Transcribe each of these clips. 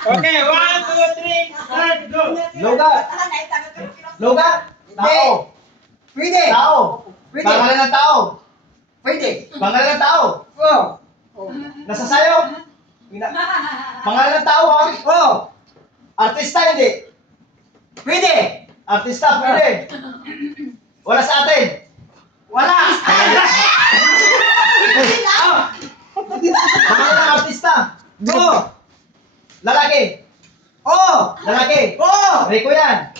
Okay, 1, 2, 3, start, go! Lugar. Lugar. Tao. Pwede. Tao. Pwede. Pangalan ng tao. Pwede. Pangalan ng tao. Oh. Nasa sayo. Pangalan ng tao ha. Oh. Artista hindi. Pwede. Artista pwede. Wala sa atin. Wala. Pangalan ng artista. Oh. Lalaki. Oh. Lalaki. Oh. Rico yan.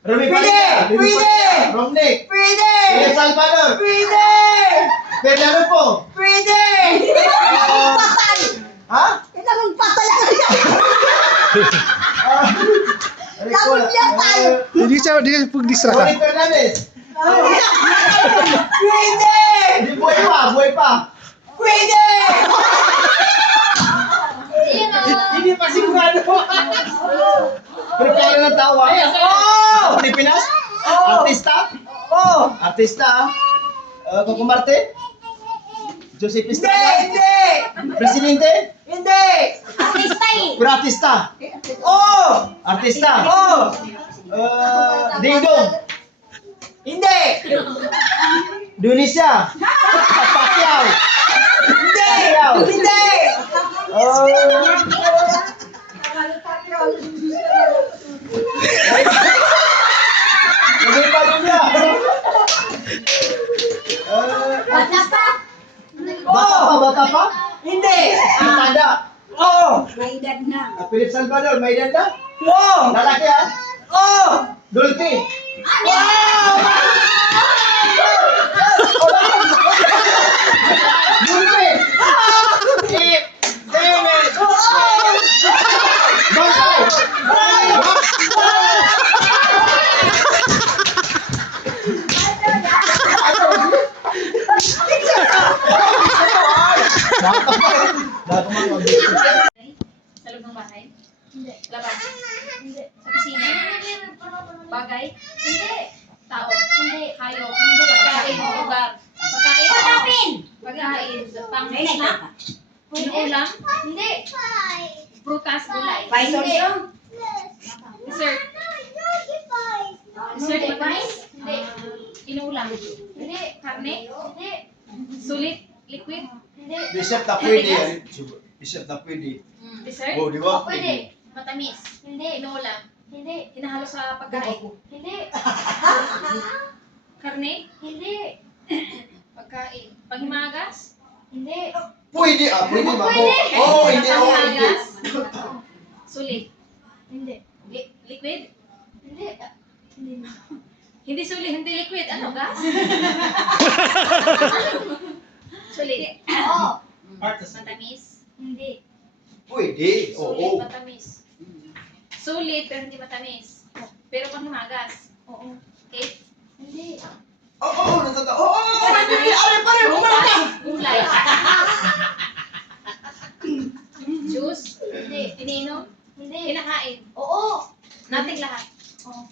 Rumi Pwede! Padilla. Rumi Pwede! Padilla. Romnick. Pwede. El Salvador. Pwede. Fernando po. Pwede. Patay. Ha? Kailangan patay ka yan. Rico. Dapat yan tayo. Hindi siya pag-distract ka. Tony Fernandez. Pwede. Hindi, buhay pa. Buhay pa. Pwede. Hindi pa sigurado. Pero pangalan ng tao ha. Oh. Pilipinas. Oh. Artista. Oh. Artista. Coco Martin. Joseph Hindi. Estrada. Hindi. Presidente. Hindi. Pero artista. Oh. Artista. Oh. Ding Dong. Hindi. Indonesia. Pacquiao. Hindi. Pacquiao. Hindi. Rumi Padilla. Bata pa? Hindi. Matanda. Oh. Philip Salvador, may danda? Oh. Lalaki ha? Oh. Dulce. Dulce. 8, 7, Bangkay. Bata pa. Bata pa. Sa loob ng bahay? Hindi. Labas? Hindi. Sa kusina? Bagay? Hindi. Tao? Hindi. Hayop? Hindi. Pagkain? Lugar? Pagkain? Pagkain! Pagkain. Pang-snack? Inuulam? Hindi. Prutas? Gulay? Hindi. Dessert? Dessert? Pagkain? Hindi. Inuulam? Hindi. Karne? Hindi. Sulit? Liquid? Hindi. Bishop na pwede. Bishop na pwede. Dessert? Oh, di ba? Pwede. Matamis? Hindi. Inuulam? Hindi. Hinahalo sa pagkain? Hindi. Karne? Hindi. Pagkain? Panghimagas? Hindi. Pwede pwede ba? Pwede. Oo, hindi, oo, hindi. Panghimagas? Sulit? Hindi. Liquid? Hindi. Hindi sulit, hindi liquid. Ano, gas? Sulit? Oo. Matamis? Hindi. Pwede, Sulit, oo. matamis. Sulit, pero hindi matamis. Pero panghimagas? Oo. Okay? Hindi. Oo, natata. Oo, pwede. Pare, umarap ka. Gulay. Juice? Hindi. Iniinom? Hindi. Kinakain? Oo. Nating lahat? Oo.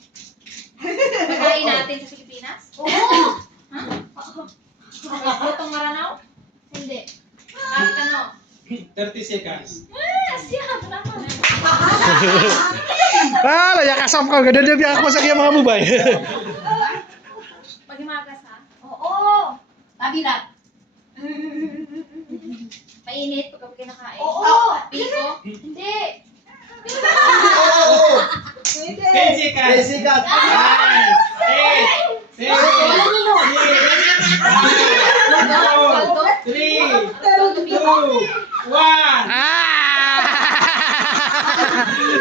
Pagkain natin sa Pilipinas? Oo. Ha? Lutong Maranao? Hindi. Kahit ano? 30 seconds. Siya, salamat. Layak asam ka. Ganda biya ako sa kaya mga bubay. Paghimagas ha? Oo. Tabilat. Mainit pagka kinakain? Oo. Piko? Hindi. Oo. 10 seconds. Jessica. 9, 8, 7, 6, 5, 4, 3, 2, 1.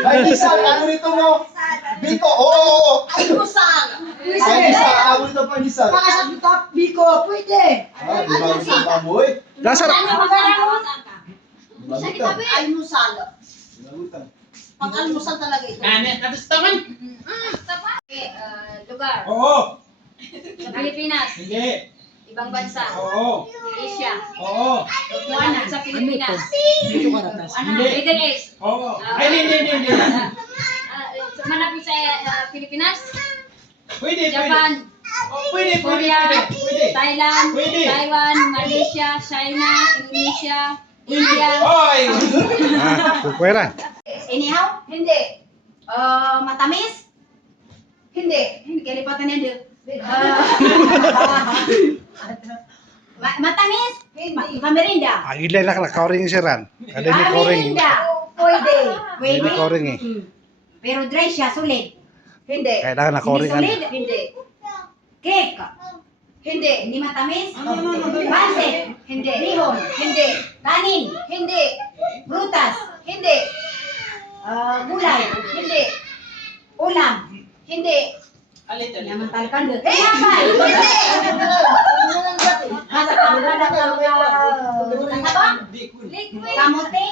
Ay, Nissan, ano nito mo? Biko, oo. Almusal. Ay, Nissan, ano nito pa, Nissan? Pakasap Biko, pwede. Ah, di ba gusto pa mo eh? Nasa Almusal. Sinagutan. Pag-almusal talaga ito. Kanin, tapos taman. Lugar? Oo. Sa Pilipinas? Hindi. Ibang bansa? Oo. Asia? Oo. Buwanan sa Pilipinas? Hindi. Middle East? Oo. Ay, hindi. Manapit sa Pilipinas? Pwede. Japan? Pwede. Korea? Pwede. Thailand? Pwede. Taiwan? Malaysia? China? Indonesia? India? Hoy! Puwera. Inihaw? Hindi. Matamis? Hindi. Hindi, kalipatan yan din. Matamis? Hindi. Pamerinda? Agilay lang na koring siran. Kada ni koring. Pamerinda? Pwede. Pwede? Ni koring eh. Pero dry siya, sulit. Hindi. Kailangan na koring Hindi ano. sulit? Hindi. Cake? Hindi. Hindi matamis? Hindi. Pansit? Hindi. Bihon? Hindi. Kanin? Hindi. Prutas? Hindi. Gulay? Hindi. Ulam? Hindi. Naman talakan doon. Hindi. Masa kamote?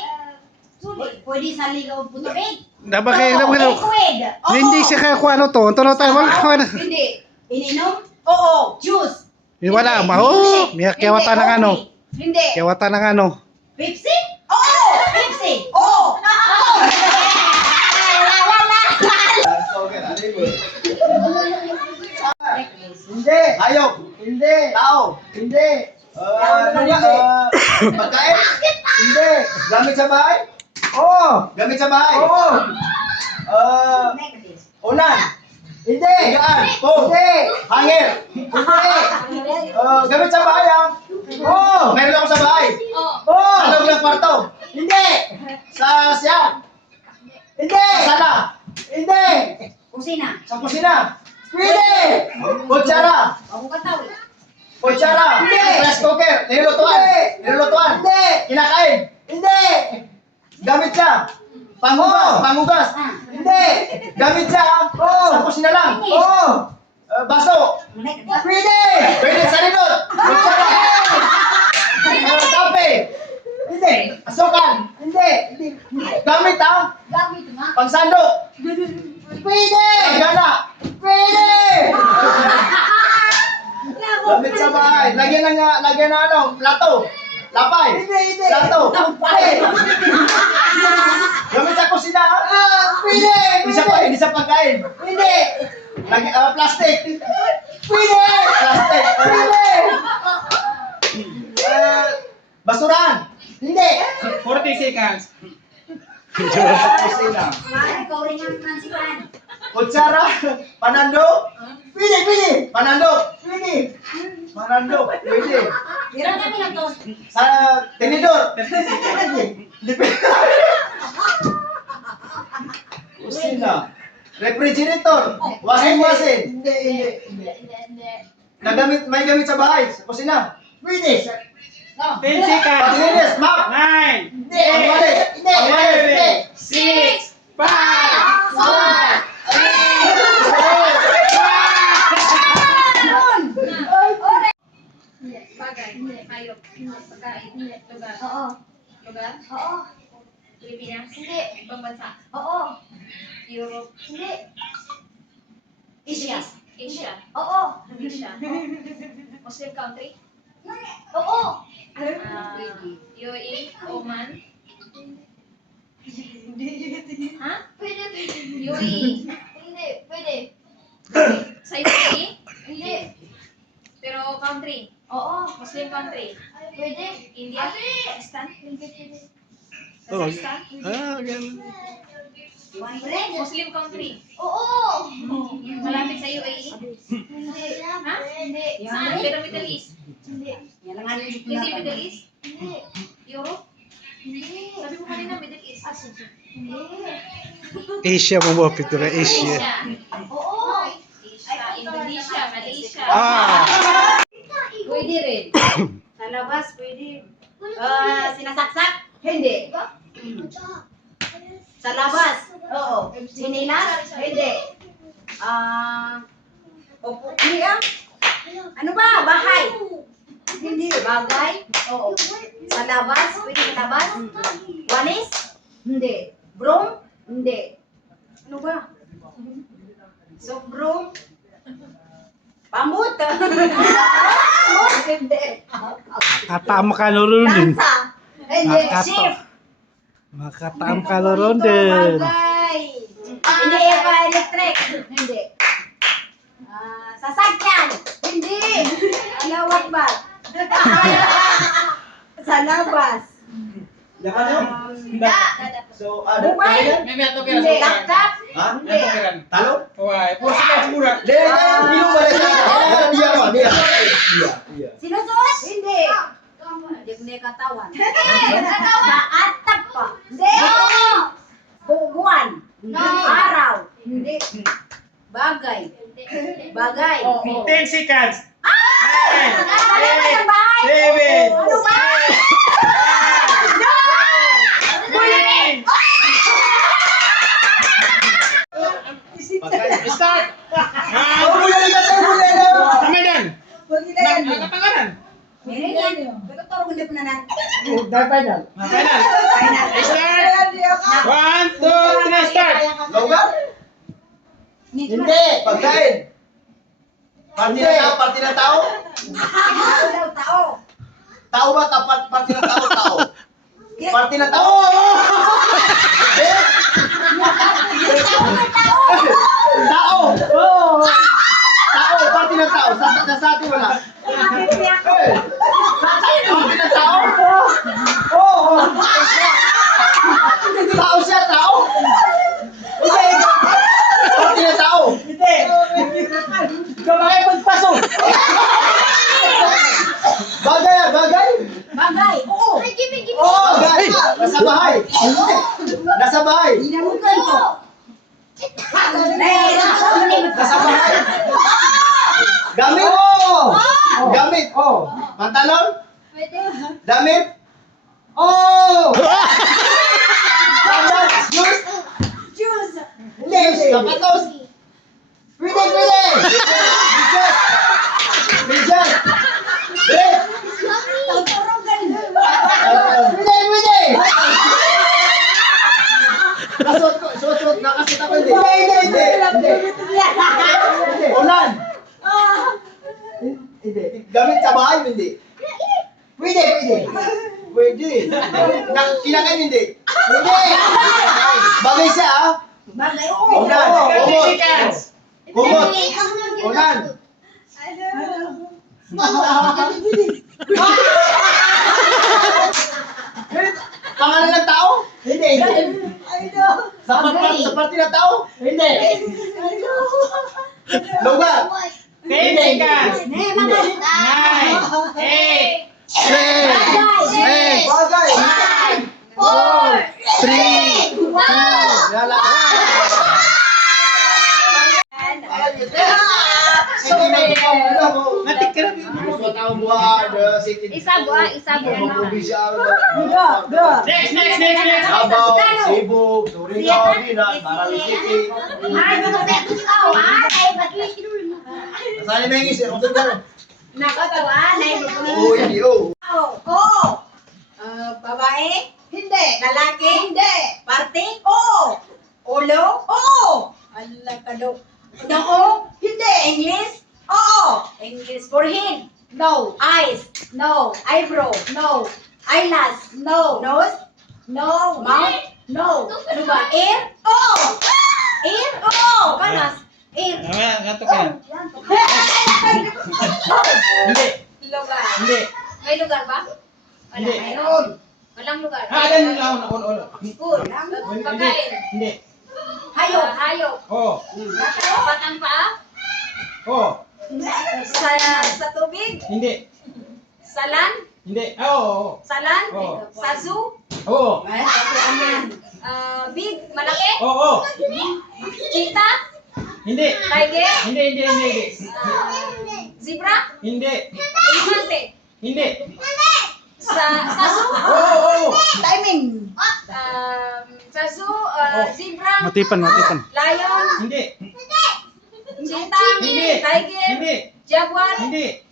Pwede sa ligaw putubig? Dapat kayo dapat kayo. Liquid? Hindi siya kaya kung ano to. Tuno tayo wala ko ano. Hindi. Ininom? Oo. Juice? Wala maho. Miya kewata ng ano. Hindi. Kewata ng ano. Pepsi? Oo. Pepsi? Oo. Hindi. Hayop. Hindi. Tao. Hindi. Pagkain? Hindi. Gamit sa bahay? Oo. Gamit sa bahay? Oo. Ulan? Hindi. Higaan? Hindi. Hangin? Hindi. Gamit sa bahay ah? Oo. Meron ako sa bahay? Oo. Sa loob ng kwarto? Hindi. Sa siya? Hindi. Sa sala? Hindi. Kusina? Sa kusina? Pwede. Kutsara? Ako kataw. Kutsara? Hindi. Rice cooker? Nilulutuan? Nilulutuan? Hindi. Kinakain? Hindi. Gamit siya? Panghugas? Panghugas? Hindi. Gamit siya? Oo. Sa kusina lang? Oo. Baso? Pwede. Pwede sa rinot? Kutsara? Kape? Hindi. Asukan? Hindi. Gamit ah? Gamit nga. Pangsandok? Pwede. Gana? Pwede. Gamit sa bahay. Lagyan ng ano, plato. Lapay. Plato. Gamit sa kusina. Pwede. Hindi sa pagkain. Pwede. Plastic. Pwede. Plastic. Pwede. Basurahan. Hindi. 40 seconds. Kusina. Ikaw rin ang nansipan. Kutsara. Panando. Pwede. Panando. Pwede. Panando. Pwede. Tira namin ang toast. Sa tinidor. Hindi pwede. Kusina. Refrigerator. Washing machine. May gamit sa bahay. Sa kusina. Pwede. 10 seconds. Paglinis. Map. 9, Pangwali. 6, 5, 4, Bagay. Hayop. Pagkain. Lugar. Oo. Lugar. Oo. Pilipinas. Hindi. Pambansa. Oo. Europe. Hindi. Asia. Asia. Oo. Asia. Muslim country. Oo. UAE. Oman. Ha? Pwede. UAE. Hindi. Pwede. Sa UAE? Hindi. Pero country. Oo. Muslim country. Pwede. India. Pakistan. Oh. Kazakhstan. Ganun. Muslim country. Oo. Malapit sa UAE. Hindi. Ha? Hindi. Saan? Pero Middle East. Hindi. Hindi Middle East. Hindi. Europe. Hindi. Sabi mo kanina Middle East. Hindi. Asia mo mo picture Asia. Asia. Oo. Asia. Indonesia. Malaysia. Ah. Pwede rin. Sa labas, pwede. Sinasaksak? Hindi. Sa labas? Oo. Sinilas? Hindi. Opo. Hindi ah. Ano ba? Bahay? Hindi. Bagay? Oo. Sa labas? Pwede sa labas? Walis? Hindi. Broom? Hindi. Ano ba? Soft broom? Pamut? Hindi. Katam ka loro din. Lansa? Hindi. Shift? Makatam ka loro din. Bagay? Hindi pa electric? Hindi. Sasakyan? Hindi. Alawat ba? Sa labas. Yaman yun. So, ano? Mobile. May ato kira Hindi. sa Laptop. Ha? May ato kira. Talo? Why? 4 seconds mura. Hindi, minum ba na siya? Dia mo, dia. Dia. Sinusuot. Hindi. Hindi ko na katawan. Sa atap pa. Hindi. Buwan. Araw. Hindi. Bagay. Bagay. 10 seconds. Ano ba yung bahay? 7. Ano ba? Start. Oh, mula na tayo, mula na. Kamay dan. Nakatanganan. Meron yan. Betul ko na nan. Final. Start. 1, 2, 3, start. Logar? Hindi. Pagkain. Party ng tao? Daw tao. Tao ba? Party ng tao? Tao. Party ng tao? Eh? Tao! Tao! Party ng tao! Sa atin wala. Eh, party ng tao? Oo! Tao siya! Tao! Hindi! Party ng tao! Hindi! Kamay pagpasok! Bagay ah! Bagay! Bagay. Oo. Oo! Bagay! Nasa bahay! Nasa bahay! Inanukan ko. Nasa bahay! Gamit! Gamit! Pantalon? Damit? Oh! Sandals? Shoes? Shoes. Hindi! Sapatos? Pwede! Medyas! Medyas! Dress! Tuturugan. Pwede! Suot, nakasuot ako hindi. Hindi. Ulan. Hindi. Gamit sa bahay, hindi. Pwede. Kinakain, hindi. Hindi. Bagay siya, ah. Bagay. Oo. Ulan. 30 seconds. Kumot. Ulan. Pangalan ng tao? Hindi. Sa party ng tao? Hindi. Lugar? 10 seconds. 9, 8, Bagay. 3, Yala. Matik ka lang. Isa buha. Next. Sabaw, Cebu, Surigao, Binan, Marami City. Saan yung mengis? Kung saan gano'n? Nakatawan. Oo, hindi, oo. Oo. Babae? Hindi. Lalaki? Hindi. Party? Oo. Ulo? Oo. Allah ka daw. Noo? Hindi. English? Oo. English. Forehead? No. Eyes? No. Eyebrow? No. Eyelash? No. Nose? No. Mouth? No. Ano ba? Ear? Oo. Ear? Oo. Kanas? Ear? Mamaya, ganito ka yan. Hindi. Lugar. Hindi. May lugar ba? Wala. Hindi. Mayroon. Walang lugar. Adan lang. School. Hindi. Hindi. Hayop. Hayop. Oo. Batang paa? Oo. Sa tubig? Hindi. Salan? Hindi. Oo. Salan? Oo. Sa zoo? Oo. Big? Malaki? Oo. Cheetah? Hindi. Tiger? Hindi. Zebra? Hindi. Elefante? Hindi. Sa zoo? Oo. Timing. Sa zoo, zebra? matipan. Lion? Hindi. Cheetah? Hindi. Tiger? Hindi. Jaguar? Hindi.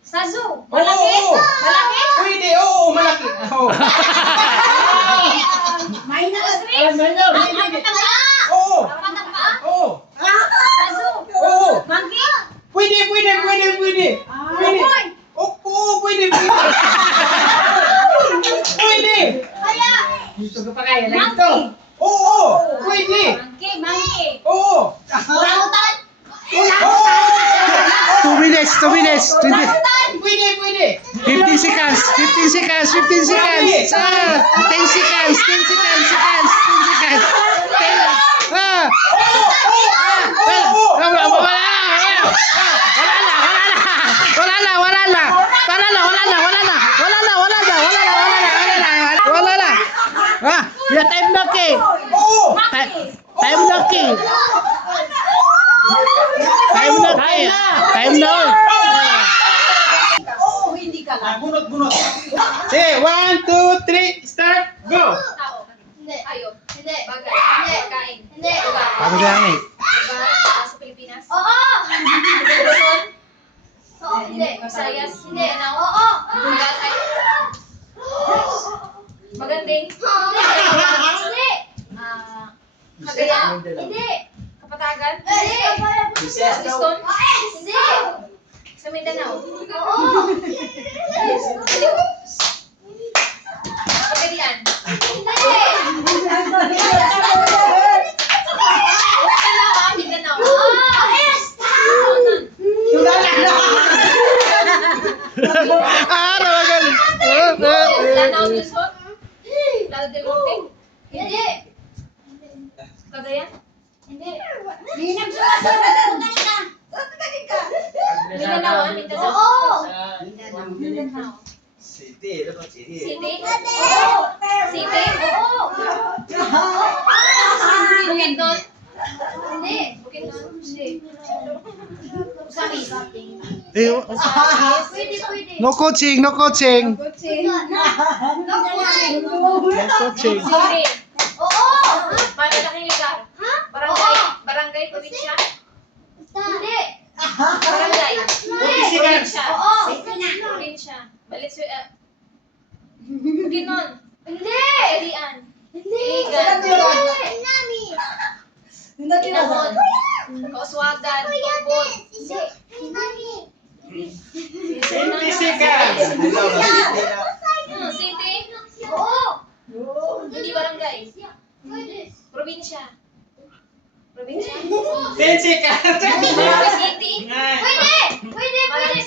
Sa zoo? Malaki? Oo. Malaki? Pwede. Oo, malaki. Oo. Minus? Hindi. Oo. Oo. Sa zoo? Oo. Monkey? Pwede. Pwede. Upoy? Oo, pwede. Pwede. Dito ka pa kaya lang ito. Oo, pwede. Monkey? Oo. Orangutan? Oo. 2 minutes. 20. Pwede. 15 seconds. 15 seconds. 15 seconds. 10 seconds. 10 seconds. 10 seconds. 10. Ya time na ke. Time na ke. Time na ke. Time na. Oo, hindi ka lang. Bunot. Sige, 1, 2, 3, start, go! Tao. Hindi. Hayop. Hindi. Bagay. Hindi. Kain. Hindi. Lugar. Kami lang eh. Lugar sa Pilipinas. Oo. Luzon. Oo. Hindi. Visayas. Hindi. Mindanao. Oo. Tagaytay. Magandang. Hindi. Cagayan. Hindi. Kapatagan. Hindi. Liston. Hindi. Sa Mindanao. Oo. Pagadian. Hindi. Mindanao. Mindanao. Oo. Rawagan. Lanao del Sur. Lado del Norte. Hindi. Cagayan. Hindi. Mindanao. Mindanao. Oo. Mindanao. City, dapat city. City. Oo. City. Oo. Bukidnon. Hindi. Bukidnon. Hindi. Usamis. Eh, Pwede. no coaching, no coaching. No coaching. City. Oo. Malalaking lugar. Ha? Barangay. Barangay. Probinsya. Hindi. Barangay. Probinsya. Oo. Probinsya. Bukidnon. Hindi. Pagadian. Hindi. Inamon. Kauswagan. Tubod. Hindi. 20 seconds! City. Oo. Hindi barangay. Pwede. Probinsya. Probinsya. 10 seconds! Marami City. Pwede. Marami